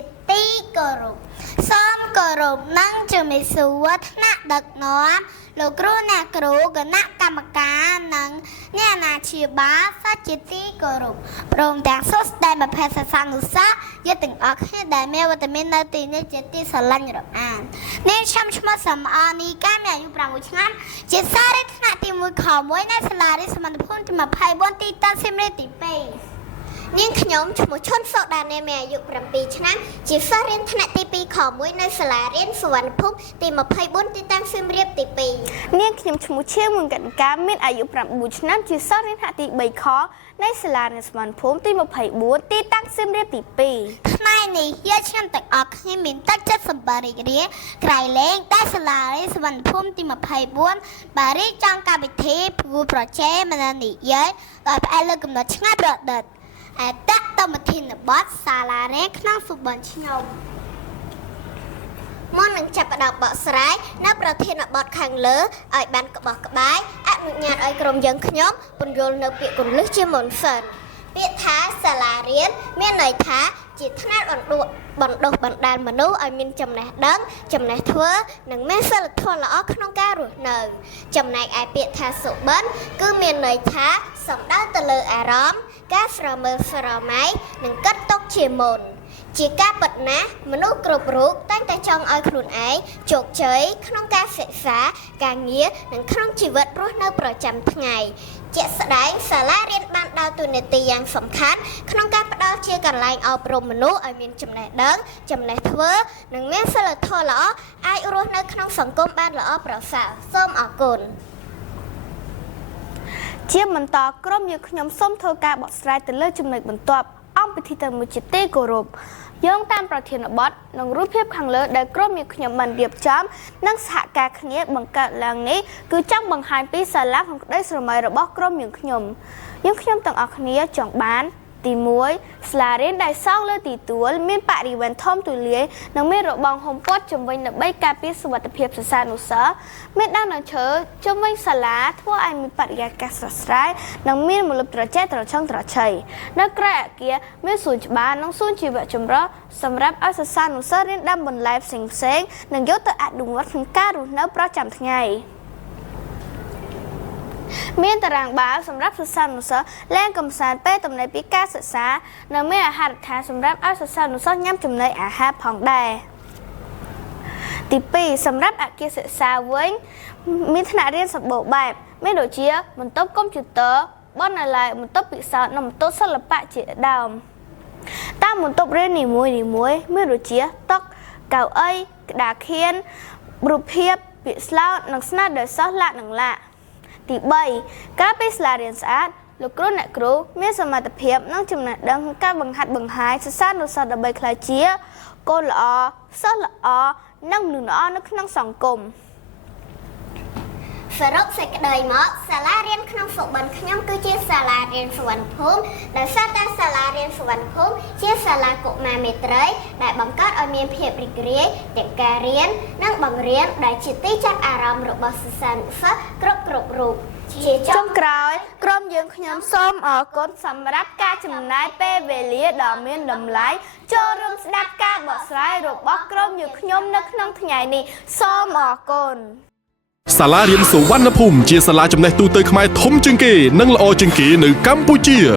ជាទីគោរពសូមគោរពនិងជំរាបសួរថ្នាក់ដឹកនាំលោកគ្រូអ្នកគ្រូគណៈកម្មការនិងអ្នកអាណាព្យាបាលសាជាទីគោរពព្រមទាំងសួស្តីមិត្តភក្តិសិស្សានុសិស្សយើងទាំងអស់គ្នាដែលមានវត្តមាននៅទីនេះជាទីស្រឡាញ់រអាននាងខ្ញុំឈ្មោះសំអនីកាមានអាយុ6ឆ្នាំជាសារាថ្នាក់ទី1ខ1នៅសាលារៀនសមត្ថភូមិទី24ទីតាំងសៀមរាបទី2នាងខ្ញុំឈ្មោះឈុនសុដានេមានអាយុ7ឆ្នាំជាសិស្សរៀនថ្នាក់ទី2ខ1នៅសាលារៀនសុវណ្ណភូមិទី24ទីតាំងសៀមរាបទី2នាងខ្ញុំឈ្មោះឈៀងមុនកណ្កាមានអាយុ9ឆ្នាំជាសិស្សរៀនថ្នាក់ទី3ខនៅសាលារៀនសុវណ្ណភូមិទី24ទីតាំងសៀមរាបទី2ថ្ងៃនេះយើងខ្ញុំទាំងអស់គ្នាមានទឹកចិត្តសម្បរិយាក្រៃលែងដែលសាលារៀនសុវណ្ណភូមិទី24បានរៀបចំកម្មវិធីប្រកួតប្រជែងមនោនិយាយដោយផ្អែកលើកំណត់ឆ្ងាយប្រឌិតអតតមធានបទសាលារៀនក្នុងសុបិនខ្ញុំមុននឹងចាប់ផ្ដើមបកស្រាយនៅប្រធានបទខាងលើឲ្យបានក្បោះក្បាយអនុញ្ញាតឲ្យក្រុមយើងខ្ញុំពន្យល់នៅពាក្យគន្លឹះជាមុនសិនពាក្យថាសាលារៀនមានន័យថាជាថ្នាក់បណ្ដុះបណ្ដាលមនុស្សឲ្យមានចំណេះដឹងចំណេះធ្វើនិងមានសីលធម៌ល្អក្នុងការរស់នៅចំណែកឯពាក្យថាសុបិនគឺមានន័យថាសំដៅទៅលើអារម្មណ៍ការស្រមើស្រមៃនិងកាត់ទុកជាមុនជាការពិតណាស់មនុស្សគ្រប់រូបតែងតែចង់ឲ្យខ្លួនឯងជោគជ័យក្នុងការសិក្សាការងារនិងក្នុងជីវិតរស់នៅប្រចាំថ្ងៃជាក់ស្ដែងសាលារៀនបានដើរតួនាទីយ៉ាងសំខាន់ក្នុងការផ្ដល់ជាកន្លែងអប់រំមនុស្សឲ្យមានចំណេះដឹងចំណេះធ្វើនិងមានសីលធម៌ល្អអាចរស់នៅក្នុងសង្គមបានល្អប្រសើរសូមអរគុណជាបន្តក្រុមយើងខ្ញុំសូមធ្វើការបកស្រាយទៅលើចំណុចបន្ទាប់អង្គពិធីទាំងមួយជាទីគោរពយោងតាមប្រធានបទនិងរូបភាពខាងលើដែលក្រុមយើងខ្ញុំបានរៀបចំនិងសហការគ្នាបង្កើតឡើងនេះគឺចង់បង្ហាញពីសាលាក្នុងក្តីស្រមៃរបស់ក្រុមយើងខ្ញុំទាំងអស់គ្នាចង់បានទី1សាលារៀនដែលសង់លើទីទួលមានបរិវេណធំទូលាយនិងមានរបងហុំព័ទ្ធជុំវិញដើម្បីការពារសុវត្ថិភាពសិស្សានុសិស្សមានដើមឈើជុំវិញសាលាធ្វើឲ្យមានបរិយាកាសស្រស់ស្រាយនិងមានម្លប់ត្រជាក់ត្រឆឹងត្រឆៃនៅក្រៅអគារមានសួនច្បារនិងសួនជីវៈចម្រុះសម្រាប់ឲ្យសិស្សានុសិស្សរៀនដាំបន្លែផ្សេងៗនិងយកទៅអនុវត្តក្នុងការរស់នៅប្រចាំថ្ងៃមានតារាងបាល់សម្រាប់សិស្សានុសិស្សលេងកម្សាន្តពេលទំនេរពីការសិក្សានិងមានអាហារដ្ឋានសម្រាប់ឲ្យសិស្សានុសិស្សញ៉ាំចំណីអាហារផងដែរទី2សម្រាប់អគារសិក្សាវិញមានថ្នាក់រៀនសម្បូរបែបមានដូចជាបន្ទប់កុំព្យូទ័របណ្ណាល័យបន្ទប់ពិសោធន៍និងបន្ទប់សិល្បៈជាដើមតាមបន្ទប់រៀននីមួយមានដូចជាតុកៅអីក្តារខៀនរូបភាពពាក្យស្លោកនិងស្នាដៃសិស្សឡាក់និងឡាក់ទី3ការពីសាលារៀនស្អាតលោកគ្រូអ្នកគ្រូមានសមត្ថភាពនិងចំណេះដឹងក្នុងការបង្ហាត់បង្ហាញសិស្សានុសិស្សដើម្បីក្លាយជាកូនល្អសិស្សល្អនិងមនុស្សល្អនៅក្នុងសង្គមសរុបសេចក្តីមកសាលារៀនក្នុងសុបិនខ្ញុំគឺជាសាលារៀនសុវណ្ណភូមិដោយសារតែសាលារៀនសុវណ្ណភូមិជាសាលាកុមារមេត្រីដែលបង្កើតឲ្យមានភាពរីករាយទាំងការរៀននិងបង្រៀនដែលជាទីចាប់អារម្មណ៍របស់សិស្សានុសិស្សគ្រប់រូបជាចុងក្រោយក្រុមយើងខ្ញុំសូមអរគុណសម្រាប់ការចំណាយពេលវេលាដ៏មានតម្លៃចូលរួមស្ដាប់ការបកស្រាយរបស់ក្រុមយើងខ្ញុំនៅក្នុងថ្ងៃនេះសូមអរគុណសាលារៀនសុវណ្ណភូមិជាសាលាចំណេះទូទៅខ្មែរធំជាងគេនិងល្អជាងគេនៅកម្ពុជា